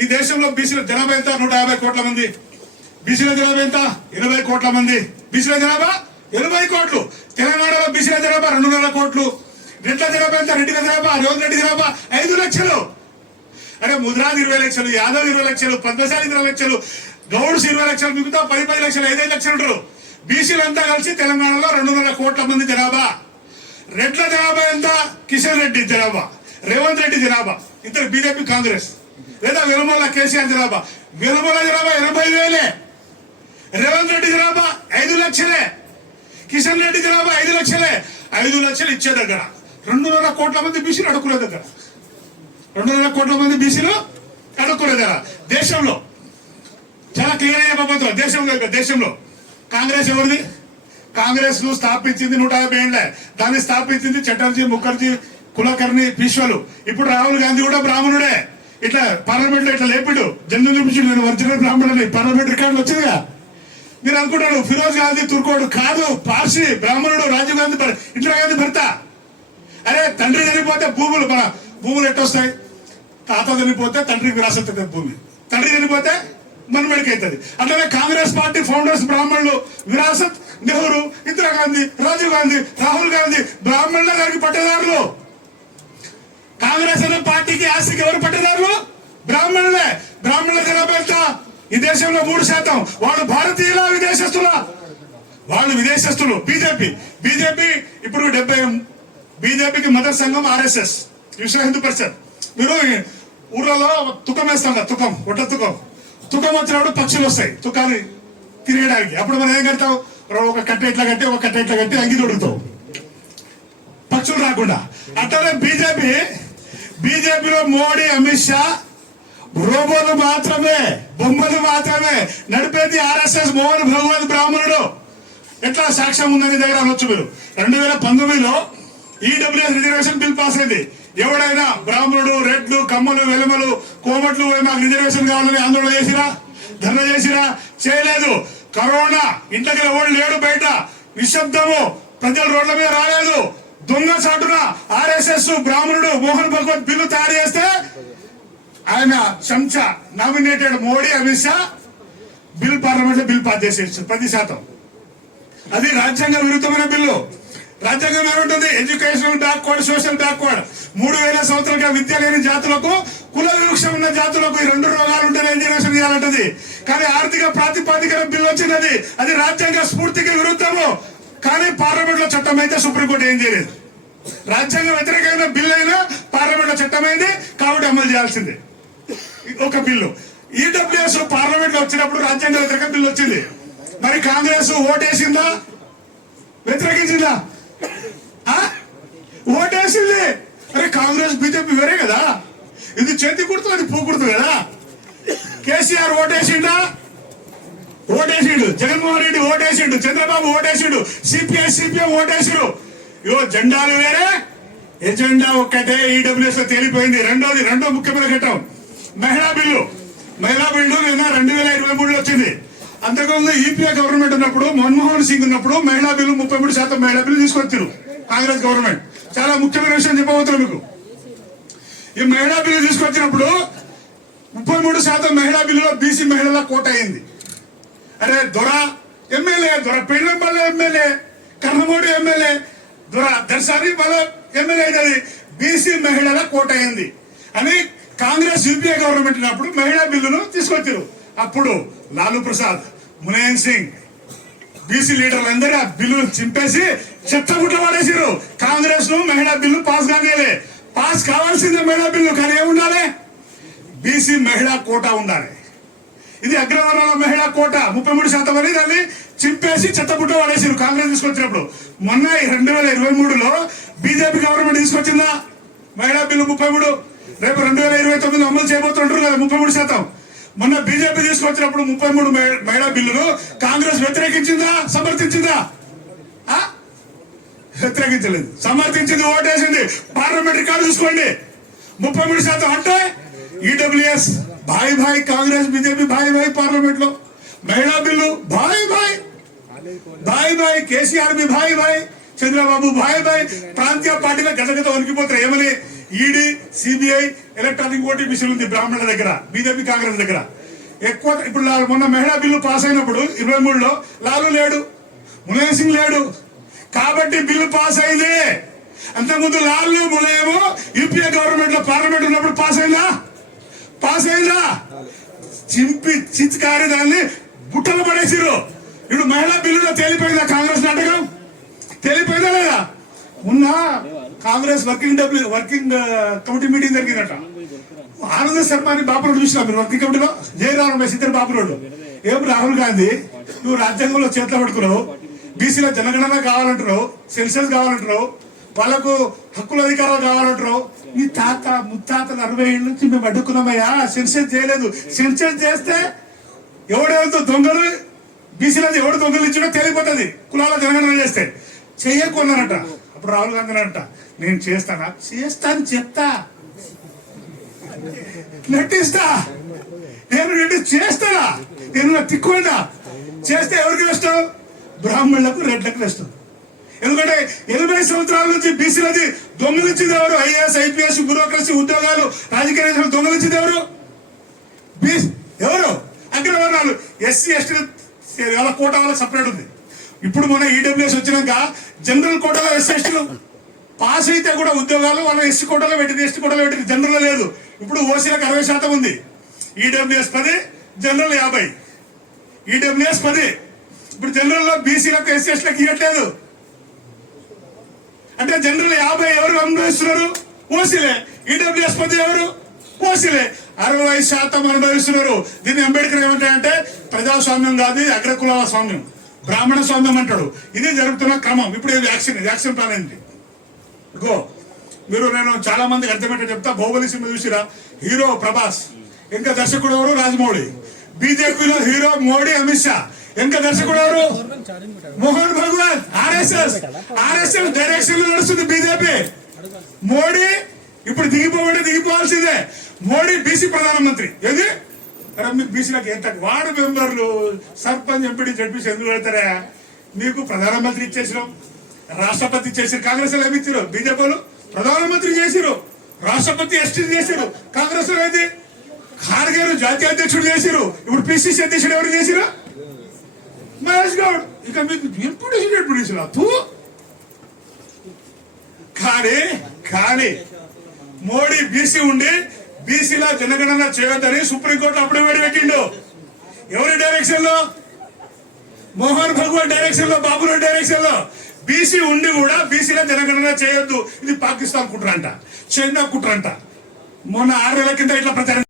ఈ దేశంలో బీసీల జనాభా ఎంత? 150 కోట్ల మంది. బీసీల జనాభా ఎంత? 20 కోట్ల మంది. బీసీల జనాభా 80 కోట్లు. తెలంగాణలో బీసీల జనాభా 2.5 కోట్లు. రెడ్ల జనాభా ఎంత? రెడ్డిల జనాభా, రేవంత్ రెడ్డి జనాభా 5 లక్షలు. అరే ముద్రాజ్ 20 లక్షలు, యాదవ్ 20 లక్షలు, పద్మశాలి 20 లక్షలు, గౌడ్స్ 20 లక్షలు, మిగతా 10 లక్షలు, 5 లక్షలు ఉంటారు. బీసీలంతా కలిసి తెలంగాణలో 2.5 కోట్ల మంది జనాభా. రెడ్ల జనాభా ఎంత? కిషన్ రెడ్డి జనాభా, రేవంత్ రెడ్డి జనాభా, ఇద్దరు బీజేపీ కాంగ్రెస్. లేదా వెనుమల కేసీఆర్ జనాభా. వెనుమల జనాభా 80,000. రేవంత్ రెడ్డి జనాభా 5 లక్షలే. కిషన్ రెడ్డి జనాభా 5 లక్షలే. 5 లక్షలు ఇచ్చే దగ్గర 2.5 కోట్ల మంది బీసీలు అడుక్కునే దగ్గర, 2.5 కోట్ల మంది బీసీలు అడుక్కునే దగ్గర. దేశంలో చాలా క్లియర్ అయ్యే పద్ధతిలో దేశంలో కాంగ్రెస్ ఎవరిది? కాంగ్రెస్ ను స్థాపించింది 150 ఏళ్లే. దాన్ని స్థాపించింది చటర్జీ, ముఖర్జీ, కులకర్ణి, పీశ్వలు. ఇప్పుడు రాహుల్ గాంధీ కూడా బ్రాహ్మణుడే. ఇట్లా పార్లమెంట్ లో ఇట్లా లేపిడు జన్మ చూపించింది, నేను ఒరిజినల్ బ్రాహ్మణుని. పార్లమెంట్ రికార్డులు వచ్చిందిగా. మీరు అనుకుంటారు ఫిరోజ్ గాంధీ తుర్కోడు కాదు, పార్సీ బ్రాహ్మణుడు. రాజీవ్ గాంధీ ఇందిరాగాంధీ భర్త. అరే తండ్రి చనిపోతే భూములు ఎట్టొస్తాయి? తాత చనిపోతే తండ్రికి విరాసత్ అవుతుంది భూమి, తండ్రి చనిపోతే మనమడికి అవుతుంది. అట్లనే కాంగ్రెస్ పార్టీ ఫౌండర్స్ బ్రాహ్మణులు. విరాసత్ నెహ్రూ, ఇందిరాగాంధీ, రాజీవ్ గాంధీ, రాహుల్ గాంధీ బ్రాహ్మణుల గారికి పట్టేదారులు. కాంగ్రెస్ అనే పార్టీకి ఆస్తికి ఎవరు పట్టేదారులు? బ్రాహ్మణులే. బ్రాహ్మణుల జనాభా ఎంత? ఈ దేశంలో 3%. వాళ్ళు భారతీయుల, విదేశస్తుల? వాళ్ళు విదేశస్తులు. బీజేపీ ఇప్పుడు 70. బీజేపీకి మదర్ సంఘం ఆర్ఎస్ఎస్, విశ్వ హిందూ పరిషత్. మీరు ఊర్లలో తుకం వేస్తాం కదా, ఒట్ట తుకం వచ్చినప్పుడు పక్షులు వస్తాయి తుకాలు తిరగడానికి. అప్పుడు మనం ఏం కడతావు? ఒక కట్ట ఇట్లా కట్టి, ఒక కట్ట ఇట్లా కట్టి అంగి దొడుకుతావు పక్షులు రాకుండా. అట్లనే బీజేపీలో మోడీ, అమిత్ షా రోబోలు మాత్రమే, బొమ్మలు మాత్రమే. నడిపేది ఆర్ఎస్ఎస్, మోహన్ భగవత్ బ్రాహ్మణుడు. ఎట్లా సాక్ష్యం ఉందని దగ్గర అనొచ్చు మీరు. 2019లో ఈడబ్ల్యూఎస్ రిజర్వేషన్ బిల్ పాస్ అయింది. ఎవడైనా బ్రాహ్మణుడు, రెడ్లు, కమ్మలు, వెలమలు, కోమట్లు మాకు రిజర్వేషన్ కావాలని ఆందోళన చేసిరా? ధర్నా చేసిరా? చేయలేదు. కరోనా ఇంట్లోకి ఎవరు లేడు, బయట నిశ్శబ్దము, ప్రజలు రోడ్ల మీద రాలేదు. దొంగ చాటున ఆర్ఎస్ఎస్ బ్రాహ్మణుడు మోహన్ భగవత్ బిల్లు తయారు చేస్తే ఆయన చెంచా nominated Modi, Amit Shah bill parliament లో బిల్ పాస్ చేసేసి 10%. అది రాజ్యాంగ విరుద్ధమైన బిల్లు. రాజ్యాంగం ఏమంటుంది? Educational backward, social backward. 3000 సంవత్సరాలుగా విద్య లేని జాతులకు, కుల వివక్ష ఉన్న జాతులకు ఈ 2 రోగాలు ఉంటేనే రిజర్వేషన్ చేయాలంటది. కానీ ఆర్థిక ప్రాతిపదికన బిల్లు వచ్చినది. అది రాజ్యాంగ స్ఫూర్తికి విరుద్ధము. కానీ పార్లమెంట్ లో చట్టం అయితే సుప్రీంకోర్టు ఏం చేయలేదు. రాజ్యాంగ వ్యతిరేకమైన బిల్లు అయినా పార్లమెంట్ లో చట్టమైంది కాబట్టి అమలు చేయాల్సిందే. ఒక బిల్లు ఈడబ్ల్యూఎస్ పార్లమెంట్ లో వచ్చినప్పుడు రాజ్యాంగ వ్యతిరేక బిల్లు వచ్చింది. మరి కాంగ్రెస్ ఓటేసిందా? వ్యతిరేకించిందా? ఓటేసింది. అరే కాంగ్రెస్ బీజేపీ వేరే కదా. ఇది చేతి గుర్తు, అది పూ గుర్తు కదా. కేసీఆర్ ఓటేసిండా? ఓటేసిండు. జగన్మోహన్ రెడ్డి ఓటేసిండు. చంద్రబాబు ఓటేసిండు. సిపిఎం ఓటేసిండు. ఇగో జెండాలు వేరే, ఎజెండా ఒక్కటే. ఈడబ్ల్యూఎస్ లో తేలిపోయింది. రెండో ముఖ్యమైన ఘట్టం మహిళా బిల్లు నిన్న 2023లో వచ్చింది. అంతకుముందు యూపీఏ గవర్నమెంట్ ఉన్నప్పుడు, మన్మోహన్ సింగ్ ఉన్నప్పుడు మహిళా బిల్లు 33% మహిళా బిల్లు తీసుకొచ్చారు కాంగ్రెస్ గవర్నమెంట్. చాలా ముఖ్యమైన విషయం చెప్పబోతున్నారు మీకు. ఈ మహిళా బిల్లు తీసుకొచ్చినప్పుడు 33% మహిళా బిల్లులో బీసీ మహిళల కోట అయింది. అరే దొర ఎమ్మెల్యే, దొర పెళ్ళంపల్లి ఎమ్మెల్యే, కర్ణమూడి ఎమ్మెల్యే, దొర దర్శని వాళ్ళ ఎమ్మెల్యే అది బీసీ మహిళల కోట అయింది అని కాంగ్రెస్ యూపీఏ గవర్నమెంట్ ఉన్నప్పుడు మహిళా బిల్లును తీసుకొచ్చారు. అప్పుడు లాలూ ప్రసాద్, ములాయం సింగ్, బీసీ లీడర్లు అందరూ ఆ బిల్లు చింపేసి చెత్తగుట్ల పడేసారు. కాంగ్రెస్ ను మహిళా బిల్లు పాస్ కాగలే. పాస్ కావాల్సిందే మహిళా బిల్లు. కానీ ఏముండాలి? బీసీ మహిళా కోటా ఉండాలి. ఇది అగ్రవర్ణాల మహిళా కోట 33% అని దాన్ని చింపేసి చెత్తబుట్ట పడేసారు కాంగ్రెస్ తీసుకొచ్చినప్పుడు. మొన్న 2023లో బీజేపీ గవర్నమెంట్ తీసుకొచ్చిందా మహిళా బిల్లు 33? రేపు 2029 అమలు చేయబోతుంటారు కదా 33%. మొన్న బీజేపీ తీసుకొచ్చినప్పుడు 33 మహిళా బిల్లును కాంగ్రెస్ వ్యతిరేకించిందా, సమర్థించిందా? వ్యతిరేకించలేదు, సమర్థించింది, ఓటేసింది. పార్లమెంట్ రికార్డు చూసుకోండి. 33% అంటే ఈడబ్ల్యూఎస్ భాయ్ కాంగ్రెస్ బీజేపీ భాయ్ పార్లమెంట్ లో మహిళా బిల్లు భాయ్ కేసీఆర్ బి భాయ్ చంద్రబాబు భాయ్ ప్రాంతీయ పార్టీలో గత వణికిపోతారు. ఏమని ED, CBI, electronic voting machine ఉంది బ్రాహ్మణుల దగ్గర, బీజేపీ కాంగ్రెస్ దగ్గర ఎక్కువ. ఇప్పుడు మొన్న మహిళా బిల్లు పాస్ అయినప్పుడు 23లో లాలు లేడు, ములాయం సింగ్ లేడు, కాబట్టి బిల్లు పాస్ అయింది. అంతకుముందు లాలు ములాయము యూపీఏ గవర్నమెంట్ లో పార్లమెంట్ ఉన్నప్పుడు పాస్ అయిందా? చించుకారి దాన్ని బుట్టలు పడేసిరు. ఇప్పుడు మహిళా బిల్లులో తేలిపోయిందా కాంగ్రెస్ నాటకం? తేలిపోయిందా లేదా? ఉన్న కాంగ్రెస్ వర్కింగ్ కమిటీ మీటింగ్ జరిగిందట. ఆనంద శర్మ అని బాపురోడ్ చూసినా మీరు వర్కింగ్ కమిటీలో? జయరాం రమేష్ ఇద్దరు బాపురోడ్. ఏం రాహుల్ గాంధీ, నువ్వు రాజ్యాంగంలో చేతిలో పట్టుకున్నావు, బీసీలో జనగణన కావాలంటున్నావు, సెన్సస్ కావాలంటున్నావు, వాళ్ళకు హక్కుల అధికారాలు కావాలంటున్నావు. నీ తాత ముత్తాతలు 60 ఏళ్ళ నుంచి మేము అడ్డుకున్నామయ్యా, సెన్సస్ చేయలేదు. సెన్సస్ చేస్తే ఎవడెవరితో దొంగలు, బీసీలో ఎవడు దొంగలు ఇచ్చినో తెలియపోతుంది. కులాల జనగణన చేస్తే చెయ్యకున్నారట. అప్పుడు రాహుల్ గాంధీ అంట, నేను చేస్తాను చెప్తా, నటిస్తా, నేను చేస్తానా, నేను తిక్కువా చేస్తే ఎవరికి నష్టం? బ్రాహ్మణులకు, రెడ్లకు నష్టం. ఎందుకంటే 80 సంవత్సరాల నుంచి బీసీలది దొంగలించింది ఎవరు? ఐఏఎస్, ఐపీఎస్, బ్యూరోక్రసీ, ఉద్యోగాలు, రాజకీయ దొంగలించింది ఎవరు? ఎవరు? అగ్రవర్ణాలు. ఎస్సీ, ఎస్టీ వాళ్ళ కోటా వాళ్ళకి సపరేట్ ఉంది. ఇప్పుడు మన ఈడబ్ల్యూఎస్ వచ్చినాక జనరల్ కోటాలో ఎస్సీ, ఎస్టీలు పాస్ అయితే కూడా ఉద్యోగాలు వాళ్ళ ఎస్సీ కోటాలో పెట్టింది, ఎస్టీ కోటాలో పెట్టింది, జనరల్ లేదు. ఇప్పుడు ఓసీలకు 60% ఉంది. EWS 10, general 50. ఈడబ్ల్యూఎస్ 10. ఇప్పుడు జనరల్ లో బీసీలకు, ఎస్సీ, ఎస్టీలకు ఇవ్వట్లేదు. అంటే జనరల్ 50 ఎవరు అనుభవిస్తున్నారు? ఓసీలే. ఈడబ్ల్యూఎస్ 10 ఎవరు? ఓసీలే. 60% అనుభవిస్తున్నారు. దీన్ని అంబేద్కర్ ఏమంటాడంటే ప్రజాస్వామ్యం కాదు, అగ్రకుల స్వామ్యం, బ్రాహ్మణ స్వామ్యం అంటాడు. ఇది జరుగుతున్న క్రమం. ఇప్పుడు యాక్షన్ ప్లాన్ ఏంటి? ఇగో మీరు, నేను చాలా మందికి అర్థమేంటో చెప్తా. బాహుబలి సినిమా చూసిరా? హీరో ప్రభాస్, ఇంకా దర్శకుడు ఎవరు? రాజమౌళి. బీజేపీలో హీరో మోడీ, అమిత్ షా. ఇంకా దర్శకుడు ఎవరు? మోహన్ భగవత్. ఆర్ఎస్ఎస్ డైరెక్షన్ లో నడుస్తుంది బీజేపీ. మోడీ ఇప్పుడు దిగిపోవాల్సిందే. మోడీ బీసీ ప్రధానమంత్రి. ఏది మీకు బీసీలకు ఎంత వార్డు మెంబర్లు, సర్పంచ్, ఎంపీడీ, జడ్పీసీ ఎందుకు పెడతారా? మీకు ప్రధానమంత్రి ఇచ్చేసినాం, రాష్ట్రపతి ఇచ్చేసారు. కాంగ్రెస్ ఏమి ఇచ్చారు? బీజేపీలు ప్రధానమంత్రి చేసిరు, రాష్ట్రపతి ఎస్టీ చేసిరు. కాంగ్రెస్ అయితే ఖార్గేను జాతీయ అధ్యక్షుడు చేసిరు. ఇప్పుడు పిసిసి అధ్యక్షుడు ఎవరు చేసిరు? మహేష్ గౌడ్. ఇక మీకు ఎప్పుడు కానీ మోడీ బీసీ ఉండి బీసీలా జనగణన చేయొద్దని సుప్రీంకోర్టు అప్పుడే పెట్టిండు. ఎవరి డైరెక్షన్ లో? మోహన్ భగవత్ డైరెక్షన్ లో, బాబురావు డైరెక్షన్ లో. బీసీ ఉండి కూడా బీసీలో జనగణన చేయొద్దు. ఇది పాకిస్తాన్ కుట్రంట, చైనా కుట్రంట. మొన్న 6 నెలల కింద ఇట్లా ప్రచారం